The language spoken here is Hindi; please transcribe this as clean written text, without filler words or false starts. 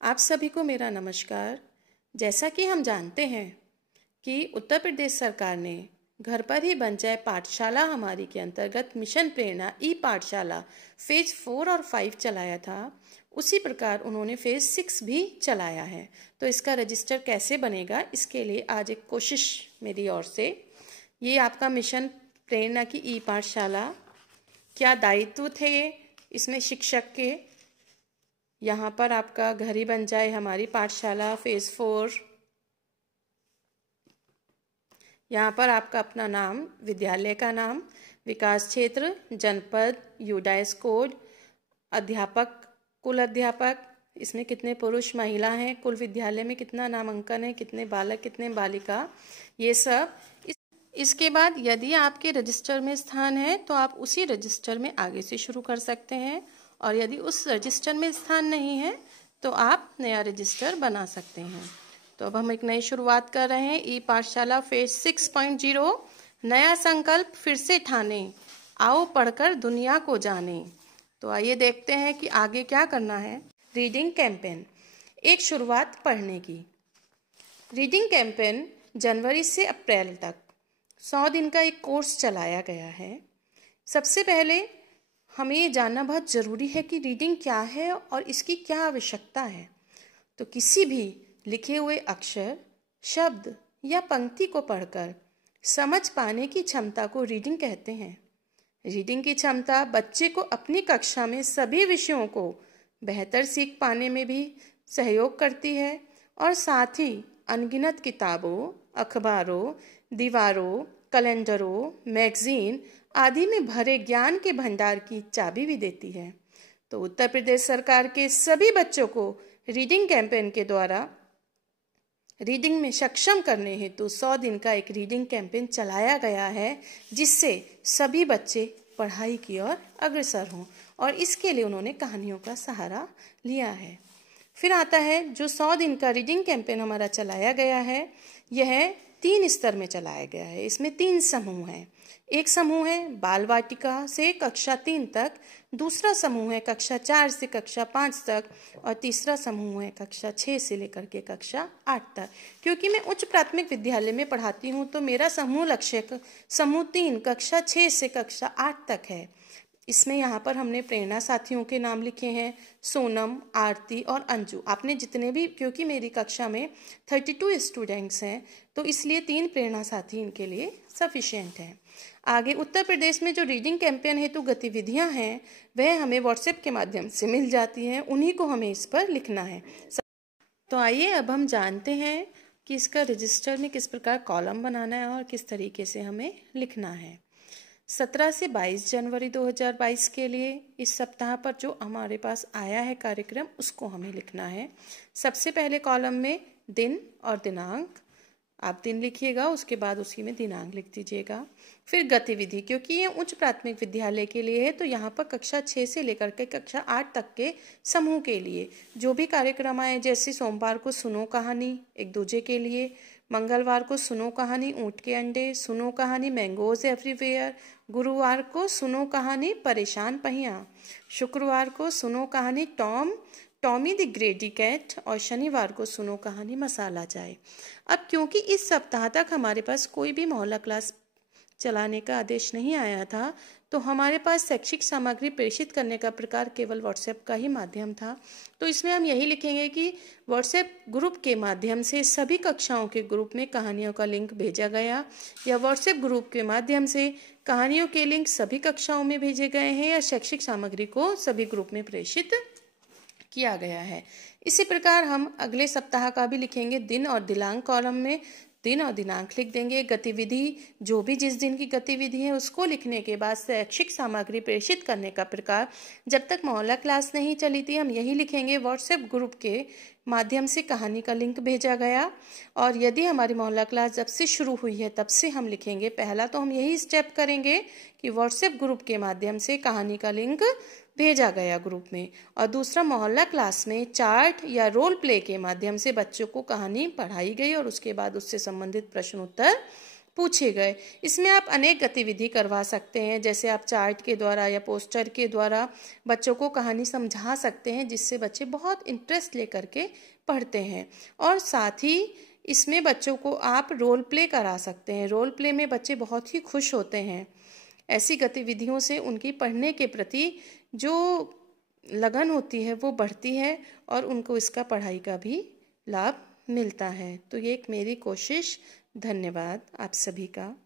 आप सभी को मेरा नमस्कार। जैसा कि हम जानते हैं कि उत्तर प्रदेश सरकार ने घर पर ही बन जाए पाठशाला हमारी के अंतर्गत मिशन प्रेरणा ई पाठशाला फेज 4 और 5 चलाया था, उसी प्रकार उन्होंने फेज 6 भी चलाया है। तो इसका रजिस्टर कैसे बनेगा, इसके लिए आज एक कोशिश मेरी ओर से। ये आपका मिशन प्रेरणा की ई पाठशाला, क्या दायित्व थे इसमें शिक्षक के। यहाँ पर आपका घर ही बन जाए हमारी पाठशाला फेज 4। यहाँ पर आपका अपना नाम, विद्यालय का नाम, विकास क्षेत्र, जनपद, यूडाइस कोड, अध्यापक, कुल अध्यापक, इसमें कितने पुरुष महिला हैं, कुल विद्यालय में कितना नामांकन है, कितने बालक कितने बालिका, ये सब। इसके बाद यदि आपके रजिस्टर में स्थान है तो आप उसी रजिस्टर में आगे से शुरू कर सकते हैं, और यदि उस रजिस्टर में स्थान नहीं है तो आप नया रजिस्टर बना सकते हैं। तो अब हम एक नई शुरुआत कर रहे हैं। ई पाठशाला फेज 6.0, नया संकल्प फिर से ठाने, आओ पढ़कर दुनिया को जाने। तो आइए देखते हैं कि आगे क्या करना है। रीडिंग कैंपेन, एक शुरुआत पढ़ने की। रीडिंग कैंपेन जनवरी से अप्रैल तक 100 दिन का एक कोर्स चलाया गया है। सबसे पहले हमें ये जानना बहुत ज़रूरी है कि रीडिंग क्या है और इसकी क्या आवश्यकता है। तो किसी भी लिखे हुए अक्षर, शब्द या पंक्ति को पढ़कर समझ पाने की क्षमता को रीडिंग कहते हैं। रीडिंग की क्षमता बच्चे को अपनी कक्षा में सभी विषयों को बेहतर सीख पाने में भी सहयोग करती है, और साथ ही अनगिनत किताबों, अखबारों, दीवारों, कैलेंडरों, मैगजीन आदि में भरे ज्ञान के भंडार की चाबी भी देती है। तो उत्तर प्रदेश सरकार के सभी बच्चों को रीडिंग कैंपेन के द्वारा रीडिंग में सक्षम करने हेतु 100 दिन का एक रीडिंग कैंपेन चलाया गया है, जिससे सभी बच्चे पढ़ाई की ओर अग्रसर हों, और इसके लिए उन्होंने कहानियों का सहारा लिया है। फिर आता है जो 100 दिन का रीडिंग कैंपेन हमारा चलाया गया है, यह 3 स्तर में चलाया गया है। इसमें 3 समूह हैं। एक समूह है बाल वाटिका से कक्षा 3 तक, दूसरा समूह है कक्षा 4 से कक्षा 5 तक, और तीसरा समूह है कक्षा 6 से लेकर के कक्षा 8 तक। क्योंकि मैं उच्च प्राथमिक विद्यालय में पढ़ाती हूँ तो मेरा समूह लक्ष्य समूह 3 कक्षा 6 से कक्षा 8 तक है। इसमें यहाँ पर हमने प्रेरणा साथियों के नाम लिखे हैं, सोनम, आरती और अंजू। आपने जितने भी, क्योंकि मेरी कक्षा में 32 स्टूडेंट्स हैं तो इसलिए 3 प्रेरणा साथी इनके लिए सफिशिएंट हैं। आगे उत्तर प्रदेश में जो रीडिंग कैंपेन हेतु गतिविधियां हैं वह हमें व्हाट्सएप के माध्यम से मिल जाती हैं, उन्हीं को हमें इस पर लिखना है। तो आइए अब हम जानते हैं कि इसका रजिस्टर में किस प्रकार कॉलम बनाना है और किस तरीके से हमें लिखना है। 17 से 22 जनवरी 2022 के लिए इस सप्ताह पर जो हमारे पास आया है कार्यक्रम, उसको हमें लिखना है। सबसे पहले कॉलम में दिन और दिनांक, आप दिन लिखिएगा, उसके बाद उसी में दिनांक लिख दीजिएगा। फिर गतिविधि, क्योंकि ये उच्च प्राथमिक विद्यालय के लिए है तो यहाँ पर कक्षा 6 से लेकर के कक्षा 8 तक के समूह के लिए जो भी कार्यक्रम आए, जैसे सोमवार को सुनो कहानी एक दूजे के लिए, मंगलवार को सुनो कहानी ऊँट के अंडे, सुनो कहानी मैंगोज एवरीवेयर, गुरुवार को सुनो कहानी परेशान पहिया, शुक्रवार को सुनो कहानी टॉमी द ग्रेडी कैट, और शनिवार को सुनो कहानी मसाला चाय। अब क्योंकि इस सप्ताह तक हमारे पास कोई भी मोहल्ला क्लास चलाने का आदेश नहीं आया था तो हमारे पास शैक्षिक सामग्री प्रेषित करने का प्रकार केवल व्हाट्सएप का ही माध्यम था। तो इसमें हम यही लिखेंगे कि व्हाट्सएप ग्रुप के माध्यम से सभी कक्षाओं के ग्रुप में कहानियों का लिंक भेजा गया, या व्हाट्सएप ग्रुप के माध्यम से कहानियों के लिंक सभी कक्षाओं में भेजे गए हैं, या शैक्षिक सामग्री को सभी ग्रुप में प्रेषित किया गया है। इसी प्रकार हम अगले सप्ताह का भी लिखेंगे। दिन और दिनांक कॉलम में दिन और दिनांक लिख देंगे। गतिविधि, जो भी जिस दिन की गतिविधि है उसको लिखने के बाद शैक्षिक सामग्री प्रेषित करने का प्रकार, जब तक मोहल्ला क्लास नहीं चली थी हम यही लिखेंगे, व्हाट्सएप ग्रुप के माध्यम से कहानी का लिंक भेजा गया। और यदि हमारी मोहल्ला क्लास जब से शुरू हुई है तब से हम लिखेंगे, पहला तो हम यही स्टेप करेंगे कि व्हाट्सएप ग्रुप के माध्यम से कहानी का लिंक भेजा गया ग्रुप में, और दूसरा मोहल्ला क्लास में चार्ट या रोल प्ले के माध्यम से बच्चों को कहानी पढ़ाई गई और उसके बाद उससे संबंधित प्रश्न उत्तर पूछे गए। इसमें आप अनेक गतिविधि करवा सकते हैं, जैसे आप चार्ट के द्वारा या पोस्टर के द्वारा बच्चों को कहानी समझा सकते हैं, जिससे बच्चे बहुत इंटरेस्ट लेकर के पढ़ते हैं। और साथ ही इसमें बच्चों को आप रोल प्ले करा सकते हैं। रोल प्ले में बच्चे बहुत ही खुश होते हैं। ऐसी गतिविधियों से उनकी पढ़ने के प्रति जो लगन होती है वो बढ़ती है और उनको इसका पढ़ाई का भी लाभ मिलता है। तो ये एक मेरी कोशिश। धन्यवाद आप सभी का।